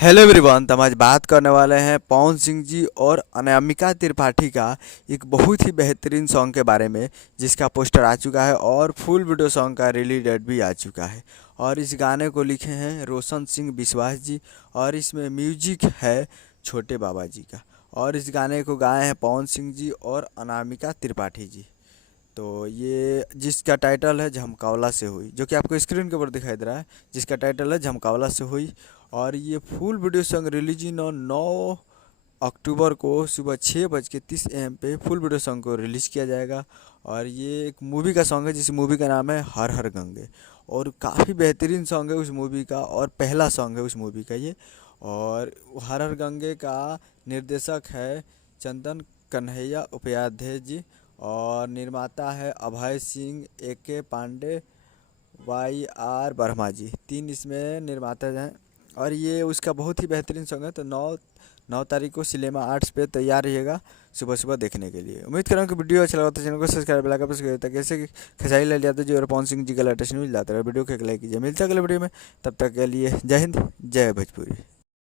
Hello everyone, तो हम आज बात करने वाले हैं पवन सिंह जी और अनामिका त्रिपाठी का एक बहुत ही बेहतरीन सॉन्ग के बारे में, जिसका पोस्टर आ चुका है और फुल वीडियो सॉन्ग का रिलीज डेट भी आ चुका है। और इस गाने को लिखे हैं रोशन सिंह विश्वास जी और इसमें म्यूजिक है छोटे बाबा जी का। और इस गाने को गाए हैं पवन सिंह जी और अनामिका त्रिपाठी जी। तो ये जिसका टाइटल है झमकावला से हुई, जो कि आपको स्क्रीन के ऊपर दिखाई दे रहा है, जिसका टाइटल है झमकावला से हुई। और ये फुल वीडियो सॉन्ग रिलीज इन 9 अक्टूबर को सुबह 6:30 AM पे फुल वीडियो सॉन्ग को रिलीज़ किया जाएगा। और ये एक मूवी का सॉन्ग है जिस मूवी का नाम है हर हर गंगे। और काफ़ी बेहतरीन सॉन्ग है उस मूवी का और पहला सॉन्ग है उस मूवी का ये। और हर हर गंगे का निर्देशक है चंदन कन्हैया उपाध्याय जी। और निर्माता है अभय सिंह, AK पांडे, YR वर्मा जी, 3 इसमें निर्माता हैं। और ये उसका बहुत ही बेहतरीन सॉन्ग है। तो 9 तारीख को सिनेमा आर्ट्स पे तैयार रहिएगा सुबह सुबह देखने के लिए। उम्मीद करूँ कि वीडियो अच्छा लगा तो चैनल को सब्सक्राइब लगा प्रेस करिए, ताकि ऐसे खेसारी लाल यादव जी और पवन सिंह जी का लेटेस्ट न्यूज़ लाते रहे। वीडियो को एक लाइक कीजिए। मिलता है अगले वीडियो में, तब तक के लिए जय हिंद, जय भोजपुरी।